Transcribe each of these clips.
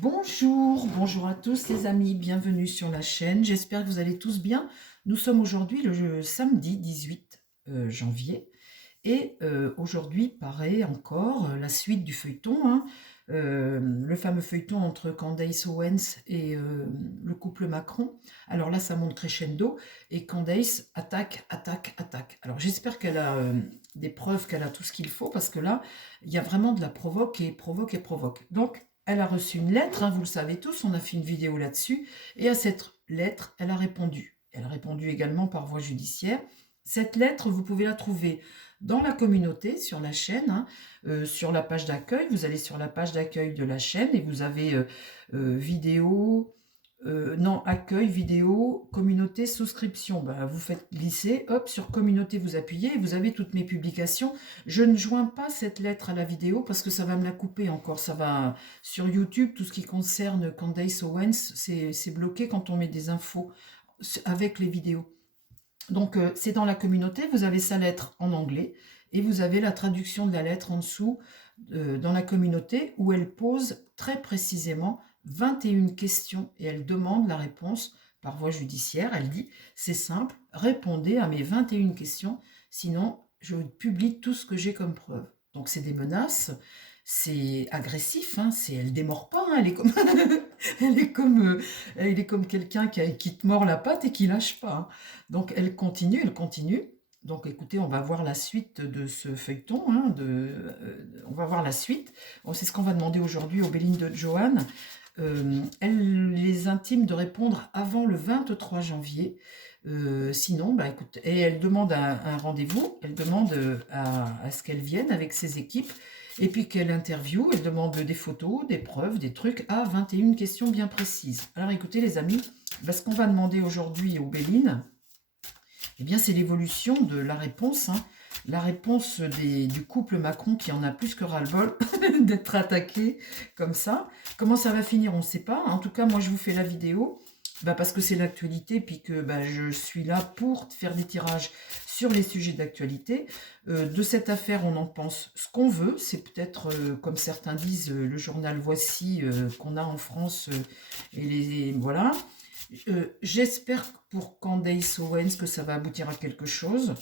Bonjour à tous les amis, bienvenue sur la chaîne, j'espère que vous allez tous bien. Nous sommes aujourd'hui le samedi 18 janvier et aujourd'hui paraît encore la suite du feuilleton, hein, le fameux feuilleton entre Candace Owens et le couple Macron. Alors là ça monte crescendo et Candace attaque. Alors j'espère qu'elle a des preuves, qu'elle a tout ce qu'il faut parce que là il y a vraiment de la provoque et provoque. Donc elle a reçu une lettre, hein, vous le savez tous, on a fait une vidéo là-dessus, et à cette lettre, elle a répondu. Elle a répondu également par voie judiciaire. Cette lettre, vous pouvez la trouver dans la communauté, sur la chaîne, hein, sur la page d'accueil. Vous allez sur la page d'accueil de la chaîne et vous avez vidéo, non, accueil, vidéo, communauté, souscription. Ben, vous faites glisser, hop, sur communauté, vous appuyez et vous avez toutes mes publications. Je ne joins pas cette lettre à la vidéo parce que ça va me la couper encore. Ça va sur YouTube, tout ce qui concerne Candace Owens, c'est bloqué quand on met des infos avec les vidéos. Donc, c'est dans la communauté, vous avez sa lettre en anglais et vous avez la traduction de la lettre en dessous dans la communauté où elle pose très précisément 21 questions et elle demande la réponse par voie judiciaire. Elle dit, c'est simple, répondez à mes 21 questions, sinon je publie tout ce que j'ai comme preuve. Donc, c'est des menaces, c'est agressif, hein, elle démord pas, hein, elle est comme, elle est comme quelqu'un qui te mord la patte et qui lâche pas, hein. Donc elle continue. Donc écoutez, on va voir la suite de ce feuilleton, hein, on va voir la suite. Bon, c'est ce qu'on va demander aujourd'hui aux Béline de Joanne. Elle les intime de répondre avant le 23 janvier. Sinon, bah, écoute, et elle demande un rendez-vous, elle demande à ce qu'elle vienne avec ses équipes, et puis qu'elle interviewe, elle demande des photos, des preuves, des trucs, à 21 questions bien précises. Alors écoutez les amis, bah, ce qu'on va demander aujourd'hui aux Béline, eh bien, c'est l'évolution de la réponse, hein. La réponse du couple Macron qui en a plus que ras-le-bol d'être attaqué comme ça. Comment ça va finir, on ne sait pas. En tout cas, moi, je vous fais la vidéo parce que c'est l'actualité, puis que je suis là pour faire des tirages sur les sujets d'actualité. De cette affaire, on en pense ce qu'on veut. C'est peut-être, comme certains disent, le journal Voici qu'on a en France. Voilà. J'espère pour Candace Owens que ça va aboutir à quelque chose.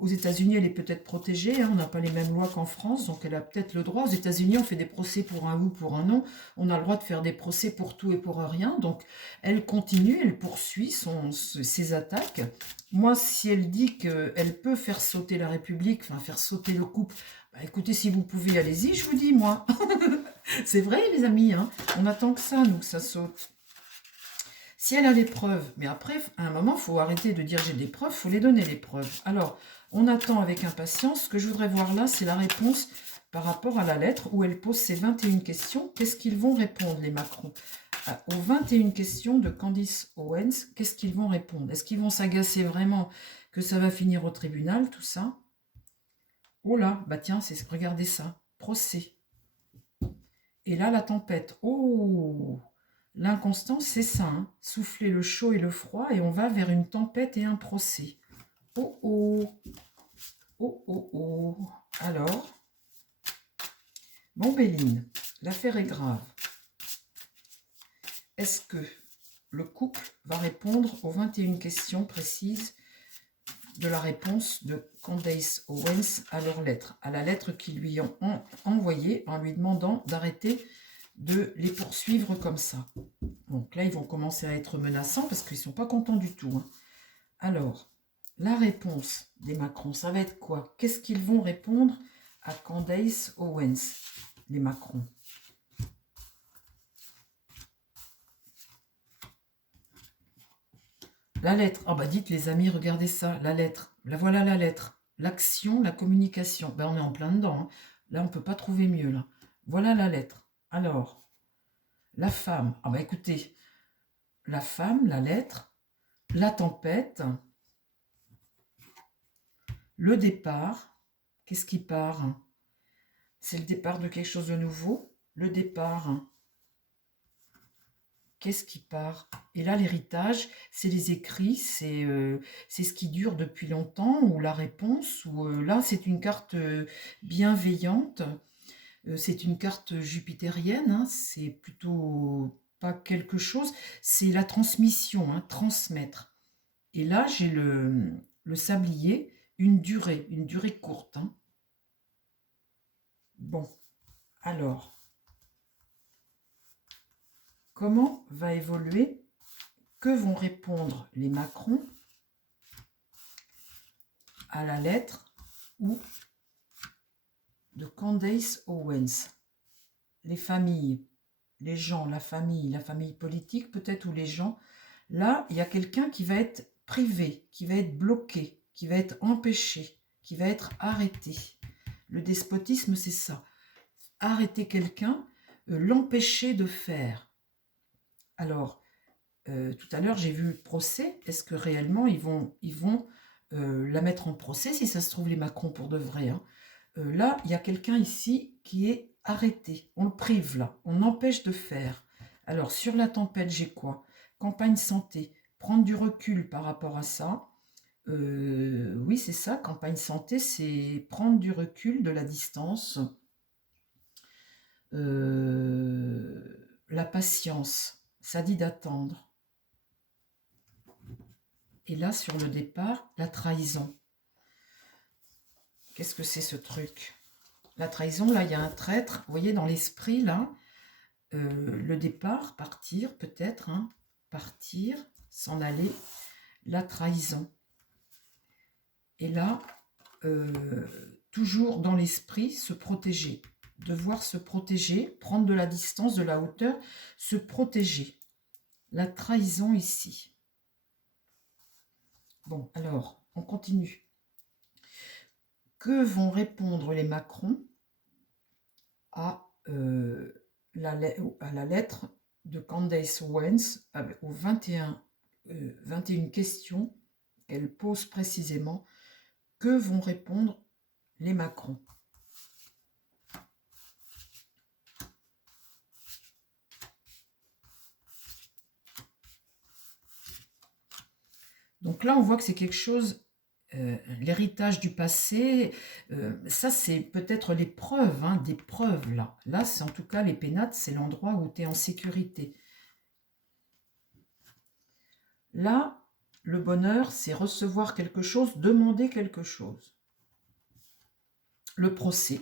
Aux États-Unis, elle est peut-être protégée, hein, on n'a pas les mêmes lois qu'en France, donc elle a peut-être le droit. Aux États-Unis, on fait des procès pour un oui, pour un non. On a le droit de faire des procès pour tout et pour rien. Donc elle continue, elle poursuit ses attaques. Moi, si elle dit qu'elle peut faire sauter la République, enfin faire sauter le couple, écoutez, si vous pouvez, allez-y, je vous dis, moi. C'est vrai, les amis, hein, on attend que ça, nous, que ça saute. Si elle a les preuves, mais après, à un moment, il faut arrêter de dire j'ai des preuves, il faut les donner les preuves. Alors, on attend avec impatience. Ce que je voudrais voir là, c'est la réponse par rapport à la lettre où elle pose ses 21 questions. Qu'est-ce qu'ils vont répondre, les Macron? Aux 21 questions de Candace Owens, qu'est-ce qu'ils vont répondre? Est-ce qu'ils vont s'agacer vraiment que ça va finir au tribunal, tout ça? Oh là, bah tiens, regardez ça, procès. Et là, la tempête. Oh! L'inconstance, c'est ça, hein. Souffler le chaud et le froid, et on va vers une tempête et un procès. Oh oh, oh oh oh. Alors, bon Béline, l'affaire est grave. Est-ce que le couple va répondre aux 21 questions précises de la réponse de Candace Owens à leur lettre, à la lettre qu'ils lui ont envoyée en lui demandant d'arrêter de les poursuivre comme ça. Donc là, ils vont commencer à être menaçants parce qu'ils ne sont pas contents du tout, hein. Alors, la réponse des Macron, ça va être quoi? Qu'est-ce qu'ils vont répondre à Candace Owens, les Macron? La lettre. Ah bah dites les amis, regardez ça, la lettre. La voilà la lettre. L'action, la communication. Ben on est en plein dedans, hein. Là, on ne peut pas trouver mieux, là. Voilà la lettre. Alors, la femme. Ah bah écoutez, la femme, la lettre, la tempête, le départ. Qu'est-ce qui part? C'est le départ de quelque chose de nouveau. Le départ. Qu'est-ce qui part? Et là, l'héritage, c'est les écrits, c'est ce qui dure depuis longtemps, ou la réponse, ou là, c'est une carte bienveillante. C'est une carte jupitérienne, hein, c'est plutôt pas quelque chose, c'est la transmission, hein, transmettre. Et là, j'ai le sablier, une durée courte, hein. Bon, alors, comment va évoluer, que vont répondre les Macron à la lettre ou de Candace Owens? Les familles, les gens, la famille politique peut-être, ou les gens. Là, il y a quelqu'un qui va être privé, qui va être bloqué, qui va être empêché, qui va être arrêté. Le despotisme, c'est ça. Arrêter quelqu'un, l'empêcher de faire. Alors, tout à l'heure, j'ai vu le procès. Est-ce que réellement, ils vont la mettre en procès, si ça se trouve, les Macron, pour de vrai, hein. Là, il y a quelqu'un ici qui est arrêté. On le prive, là. On empêche de faire. Alors, sur la tempête, j'ai quoi? Campagne santé. Prendre du recul par rapport à ça. Oui, c'est ça, campagne santé, c'est prendre du recul, de la distance. La patience, ça dit d'attendre. Et là, sur le départ, la trahison. Qu'est-ce que c'est ce truc? La trahison, là, il y a un traître. Vous voyez, dans l'esprit, là, le départ, partir, peut-être, hein, partir, s'en aller, la trahison. Et là, toujours dans l'esprit, se protéger. Devoir se protéger, prendre de la distance, de la hauteur, se protéger. La trahison ici. Bon, alors, on continue. Que vont répondre les Macron à la lettre de Candace Owens aux 21 questions qu'elle pose précisément? Que vont répondre les Macron? Donc là, on voit que c'est quelque chose, l'héritage du passé, ça c'est peut-être les preuves, hein, des preuves là. Là, c'est en tout cas les pénates, c'est l'endroit où tu es en sécurité. Là, le bonheur, c'est recevoir quelque chose, demander quelque chose. Le procès,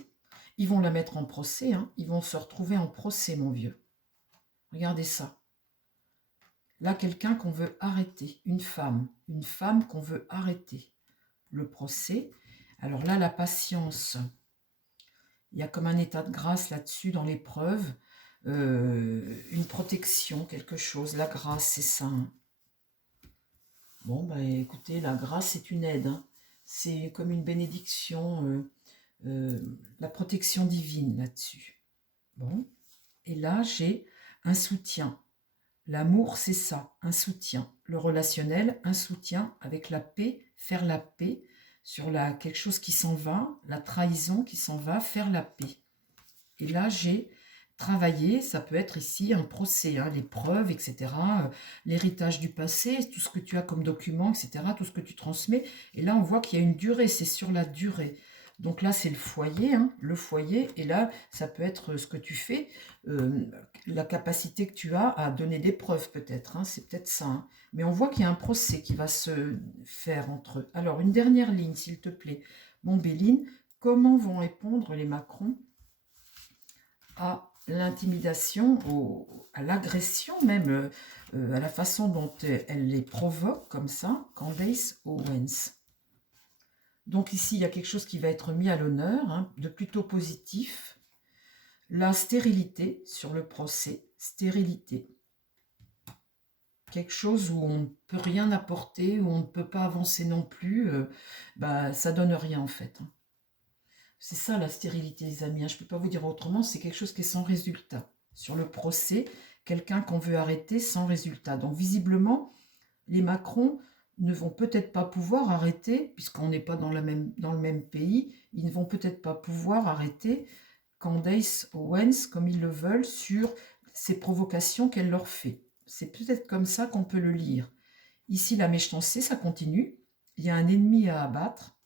ils vont la mettre en procès, hein, ils vont se retrouver en procès, mon vieux. Regardez ça. Là, quelqu'un qu'on veut arrêter, une femme qu'on veut arrêter. Le procès. Alors là, la patience, il y a comme un état de grâce là-dessus dans l'épreuve, une protection, quelque chose. La grâce, c'est ça, hein. Bon, bah écoutez, la grâce, c'est une aide, hein. C'est comme une bénédiction, la protection divine là-dessus. Bon, et là, j'ai un soutien. L'amour, c'est ça, un soutien. Le relationnel, un soutien avec la paix, faire la paix sur quelque chose qui s'en va, la trahison qui s'en va, faire la paix. Et là, j'ai travaillé, ça peut être ici un procès, hein, les preuves, etc., l'héritage du passé, tout ce que tu as comme document, etc., tout ce que tu transmets. Et là, on voit qu'il y a une durée, c'est sur la durée. Donc là, c'est le foyer, hein, le foyer. Et là, ça peut être ce que tu fais, la capacité que tu as à donner des preuves peut-être, hein, c'est peut-être ça, hein. Mais on voit qu'il y a un procès qui va se faire entre eux. Alors, une dernière ligne, s'il te plaît. Bon, Béline, comment vont répondre les Macron à l'intimidation, à l'agression même, à la façon dont elle les provoque comme ça, Candace Owens? Donc ici, il y a quelque chose qui va être mis à l'honneur, hein, de plutôt positif. La stérilité sur le procès, stérilité. Quelque chose où on ne peut rien apporter, où on ne peut pas avancer non plus, bah, ça donne rien en fait, hein. C'est ça la stérilité, les amis, hein. Je ne peux pas vous dire autrement, c'est quelque chose qui est sans résultat. Sur le procès, quelqu'un qu'on veut arrêter sans résultat. Donc visiblement, les Macron ne vont peut-être pas pouvoir arrêter, puisqu'on n'est pas dans le même pays, ils ne vont peut-être pas pouvoir arrêter Candace Owens comme ils le veulent sur ces provocations qu'elle leur fait. C'est peut-être comme ça qu'on peut le lire. Ici, la méchanceté, ça continue. Il y a un ennemi à abattre.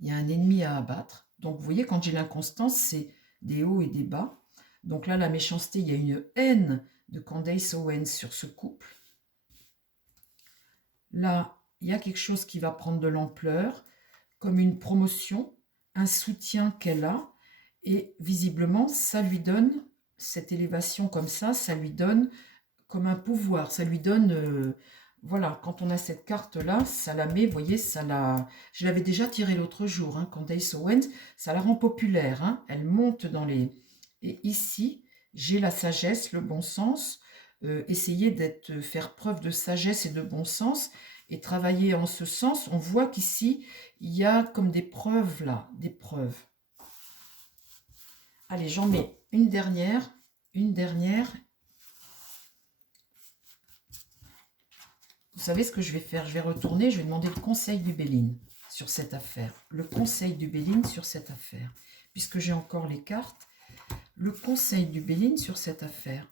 Il y a un ennemi à abattre. Donc, vous voyez, quand j'ai l'inconstance, c'est des hauts et des bas. Donc là, la méchanceté, il y a une haine de Candace Owens sur ce couple. Là, il y a quelque chose qui va prendre de l'ampleur, comme une promotion, un soutien qu'elle a, et visiblement, ça lui donne, cette élévation comme ça lui donne comme un pouvoir, ça lui donne, voilà, quand on a cette carte-là, ça la met, vous voyez, je l'avais déjà tirée l'autre jour, hein, Candace Owens, ça la rend populaire, hein, elle monte dans les... Et ici, j'ai la sagesse, le bon sens, essayer faire preuve de sagesse et de bon sens, et travailler en ce sens. On voit qu'ici, il y a comme des preuves là, des preuves. Allez, j'en mets une dernière, une dernière. Vous savez ce que je vais faire? Je vais retourner, je vais demander le conseil du Béline sur cette affaire. Le conseil du Béline sur cette affaire. Puisque j'ai encore les cartes, le conseil du Béline sur cette affaire.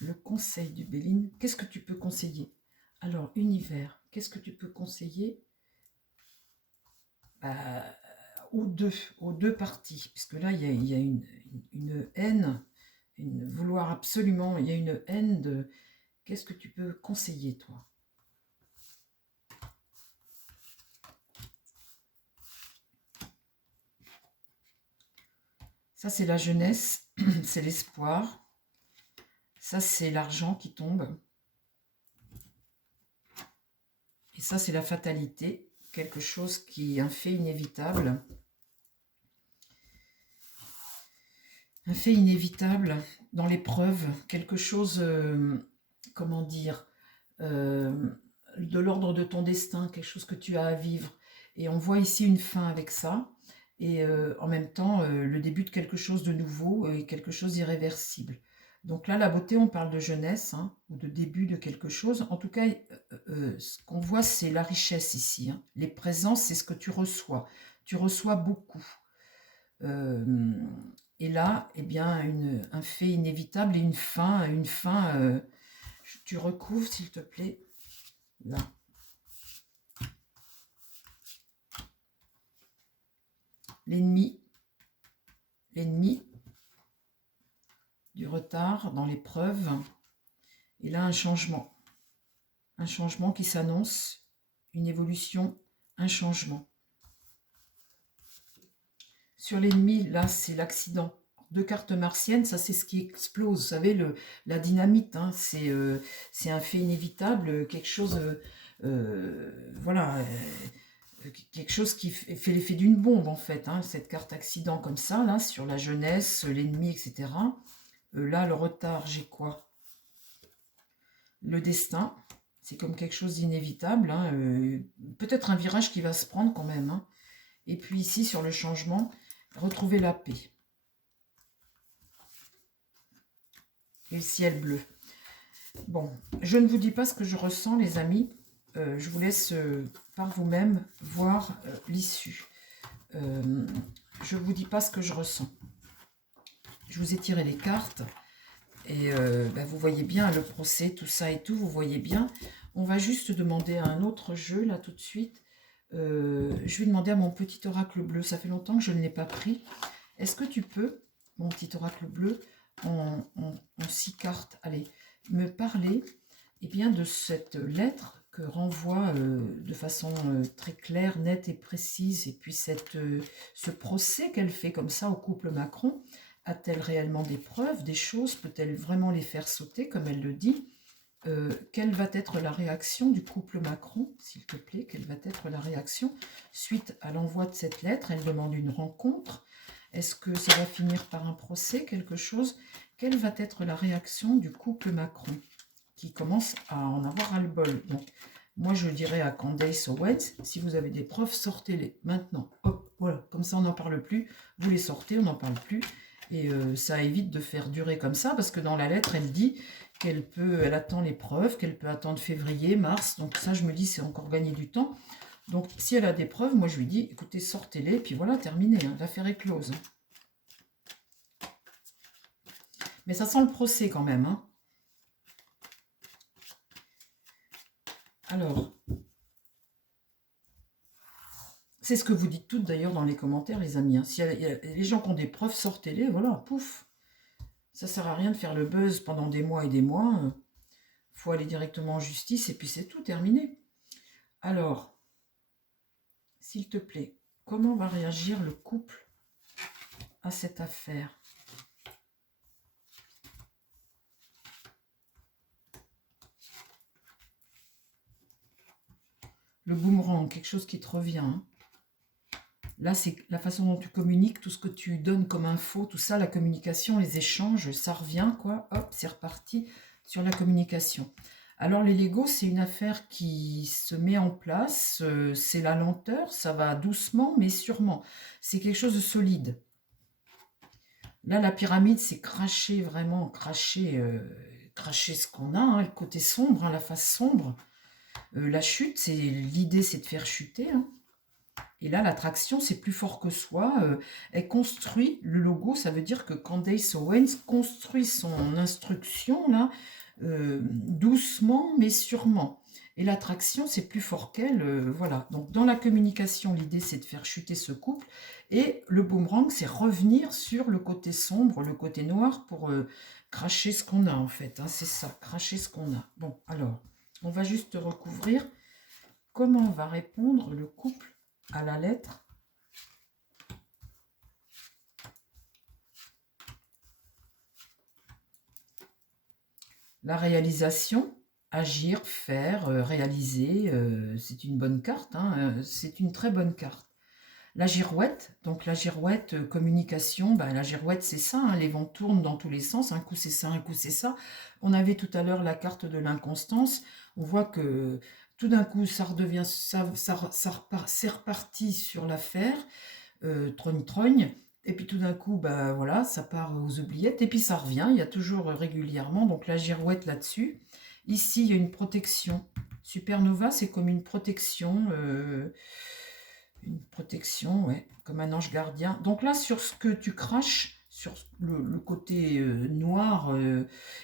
Le conseil du Béline, qu'est-ce que tu peux conseiller? Alors, univers, qu'est-ce que tu peux conseiller? Aux deux parties. Puisque là, il y a une haine, vouloir absolument, il y a une haine de... Qu'est-ce que tu peux conseiller, toi? Ça, c'est la jeunesse, c'est l'espoir. Ça, c'est l'argent qui tombe. Et ça, c'est la fatalité, quelque chose qui est un fait inévitable. Un fait inévitable dans l'épreuve, quelque chose, comment dire, de l'ordre de ton destin, quelque chose que tu as à vivre. Et on voit ici une fin avec ça, et en même temps, le début de quelque chose de nouveau et quelque chose d'irréversible. Donc là, la beauté, on parle de jeunesse, hein, ou de début de quelque chose. En tout cas, ce qu'on voit, c'est la richesse ici, hein. Les présences, c'est ce que tu reçois. Tu reçois beaucoup. Et là, eh bien, un fait inévitable et une fin, tu recouvres, s'il te plaît, là. L'ennemi du retard dans l'épreuve. Et là, un changement qui s'annonce, une évolution, un changement. Sur l'ennemi, là, c'est l'accident. Deux cartes martiennes, ça c'est ce qui explose. Vous savez, la dynamite, hein, c'est un fait inévitable, quelque chose, voilà, quelque chose qui fait l'effet d'une bombe en fait. Hein, cette carte accident comme ça, là, sur la jeunesse, l'ennemi, etc. Là, le retard, j'ai quoi? Le destin, c'est comme quelque chose d'inévitable. Hein, peut-être un virage qui va se prendre quand même. Hein. Et puis ici, sur le changement, retrouver la paix. Et le ciel bleu. Bon, je ne vous dis pas ce que je ressens, les amis. Je vous laisse par vous-même voir l'issue. Je ne vous dis pas ce que je ressens. Je vous ai tiré les cartes. Et vous voyez bien le procès, tout ça et tout, vous voyez bien. On va juste demander à un autre jeu, là, tout de suite. Je vais demander à mon petit oracle bleu. Ça fait longtemps que je ne l'ai pas pris. Est-ce que tu peux, mon petit oracle bleu, en 6 cartes, allez, me parler bien, de cette lettre que renvoie de façon très claire, nette et précise, et puis ce procès qu'elle fait comme ça au couple Macron. A-t-elle réellement des preuves, des choses? Peut-elle vraiment les faire sauter, comme elle le dit? Quelle va être la réaction du couple Macron, s'il te plaît? Quelle va être la réaction suite à l'envoi de cette lettre? Elle demande une rencontre. Est-ce que ça va finir par un procès, quelque chose? Quelle va être la réaction du couple Macron qui commence à en avoir ras-le-bol? Donc, moi, je dirais à Candace Owens, si vous avez des preuves, sortez-les maintenant. Hop, voilà, comme ça, on n'en parle plus. Vous les sortez, on n'en parle plus. Et ça évite de faire durer comme ça, parce que dans la lettre, elle dit elle attend les preuves, qu'elle peut attendre février, mars. Donc ça, je me dis, c'est encore gagner du temps. Donc, si elle a des preuves, moi, je lui dis, écoutez, sortez-les, puis voilà, terminé, hein, l'affaire est close. Mais ça sent le procès quand même. Hein. Alors, C'est ce que vous dites toutes d'ailleurs dans les commentaires, les amis. Hein. Si les gens qui ont des preuves, sortez-les, voilà, pouf. Ça sert à rien de faire le buzz pendant des mois et des mois. Faut aller directement en justice et puis c'est tout, terminé. Alors, s'il te plaît, comment va réagir le couple à cette affaire? Le boomerang, quelque chose qui te revient. Hein. Là, c'est la façon dont tu communiques, tout ce que tu donnes comme info, tout ça, la communication, les échanges, ça revient, quoi. Hop, c'est reparti sur la communication. Alors, les Legos, c'est une affaire qui se met en place. C'est la lenteur, ça va doucement, mais sûrement. C'est quelque chose de solide. Là, la pyramide, c'est cracher, vraiment, cracher ce qu'on a, hein, le côté sombre, hein, la face sombre. La chute, l'idée, c'est de faire chuter, hein. Et là, l'attraction, c'est plus fort que soi. Elle construit le logo, ça veut dire que Candace Owens construit son instruction, là, doucement, mais sûrement. Et l'attraction, c'est plus fort qu'elle, voilà. Donc, dans la communication, l'idée, c'est de faire chuter ce couple. Et le boomerang, c'est revenir sur le côté sombre, le côté noir, pour cracher ce qu'on a, en fait. Hein, c'est ça, cracher ce qu'on a. Bon, alors, on va juste recouvrir. Comment va répondre le couple à la lettre? La réalisation, agir, faire, réaliser, c'est une bonne carte, hein, c'est une très bonne carte. La girouette, donc la girouette, communication, la girouette c'est ça, hein, les vents tournent dans tous les sens, un coup c'est ça, un coup c'est ça. On avait tout à l'heure la carte de l'inconstance, on voit que tout d'un coup ça redevient, c'est reparti sur l'affaire, trogne-trogne, et puis tout d'un coup, voilà, ça part aux oubliettes, et puis ça revient, il y a toujours régulièrement, donc la girouette là-dessus. Ici, il y a une protection. Supernova, c'est comme une protection, ouais, comme un ange gardien. Donc là, sur ce que tu craches, sur le côté noir,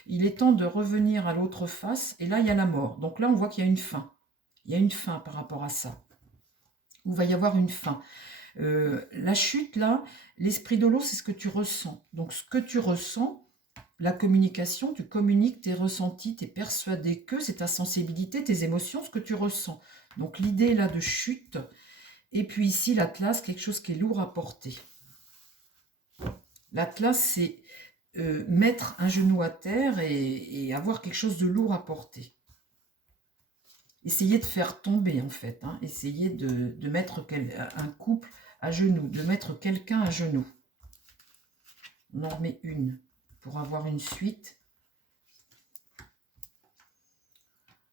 il est temps de revenir à l'autre face, et là, il y a la mort. Donc là, on voit qu'il y a une fin. Il y a une fin par rapport à ça. Il va y avoir une fin. La chute, là, l'esprit de l'eau, c'est ce que tu ressens. Donc, ce que tu ressens, la communication, tu communiques tes ressentis, tu es persuadé que c'est ta sensibilité, tes émotions, ce que tu ressens. Donc, l'idée, là, de chute. Et puis ici, l'Atlas, quelque chose qui est lourd à porter. L'Atlas, c'est mettre un genou à terre et avoir quelque chose de lourd à porter. Essayez de faire tomber, en fait. Hein. Essayez de mettre un couple à genoux, de mettre quelqu'un à genoux. On en remet une pour avoir une suite.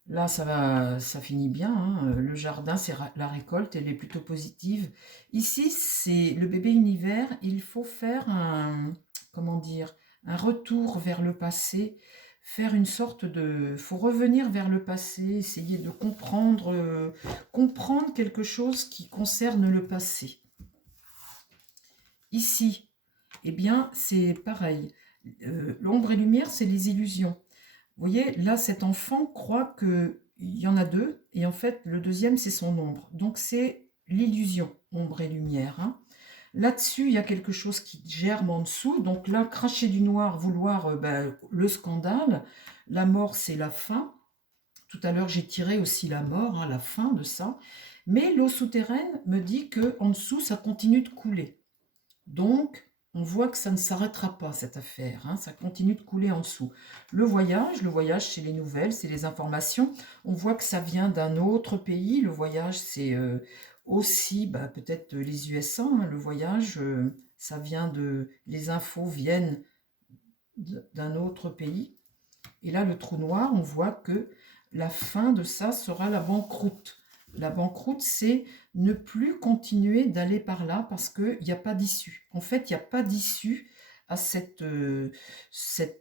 Là, ça finit bien. Hein. Le jardin, c'est la récolte, elle est plutôt positive. Ici, c'est le bébé univers. Il faut faire comment dire, un retour vers le passé, faire une sorte de... Il faut revenir vers le passé, essayer de comprendre quelque chose qui concerne le passé. Ici, eh bien, c'est pareil. L'ombre et lumière, c'est les illusions. Vous voyez, là, cet enfant croit qu'il y en a deux, et en fait, le deuxième, c'est son ombre. Donc, c'est l'illusion, ombre et lumière. Hein. Là-dessus, il y a quelque chose qui germe en dessous. Donc là, cracher du noir, vouloir le scandale. La mort, c'est la fin. Tout à l'heure, j'ai tiré aussi la mort, hein, la fin de ça. Mais l'eau souterraine me dit qu'en dessous, ça continue de couler. Donc, on voit que ça ne s'arrêtera pas, cette affaire. Hein, ça continue de couler en dessous. Le voyage, c'est les nouvelles, c'est les informations. On voit que ça vient d'un autre pays. Le voyage, c'est aussi peut-être les USA. Hein, le voyage, ça vient de... Les infos viennent d'un autre pays. Et là, le trou noir, on voit que la fin de ça sera la banqueroute. La banqueroute, c'est ne plus continuer d'aller par là parce qu'il n'y a pas d'issue. En fait, il n'y a pas d'issue à cette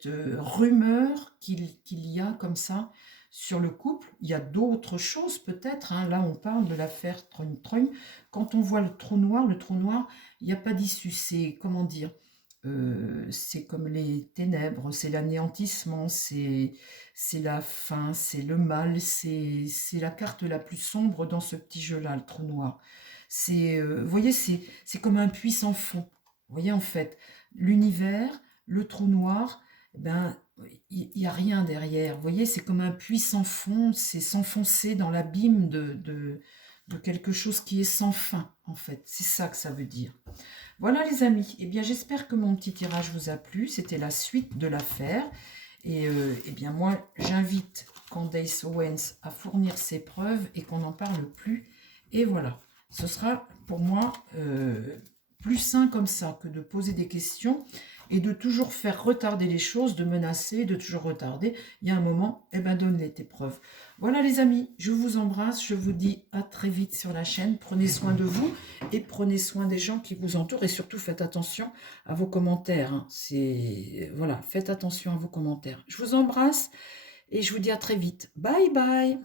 rumeur qu'il y a comme ça sur le couple. Il y a d'autres choses peut-être. Hein. Là, on parle de l'affaire Trogne-Trogne. Quand on voit le trou noir, il n'y a pas d'issue. C'est, comment dire, c'est comme les ténèbres, c'est l'anéantissement, c'est la fin, c'est le mal, c'est la carte la plus sombre dans ce petit jeu-là, le trou noir. Vous voyez, c'est comme un puits sans fond. Vous voyez, en fait, l'univers, le trou noir, eh ben, il n'y a rien derrière. Vous voyez, c'est comme un puits sans fond, c'est s'enfoncer dans l'abîme de quelque chose qui est sans fin, en fait. C'est ça que ça veut dire. Voilà les amis, eh bien j'espère que mon petit tirage vous a plu, c'était la suite de l'affaire. Et eh bien moi j'invite Candace Owens à fournir ses preuves et qu'on n'en parle plus. Et voilà, ce sera pour moi plus sain comme ça que de poser des questions et de toujours faire retarder les choses, de menacer, de toujours retarder. Il y a un moment, eh ben donne-les tes preuves. Voilà les amis, je vous embrasse, je vous dis à très vite sur la chaîne. Prenez soin de vous et prenez soin des gens qui vous entourent et surtout faites attention à vos commentaires. Hein. Voilà, faites attention à vos commentaires. Je vous embrasse et je vous dis à très vite. Bye bye.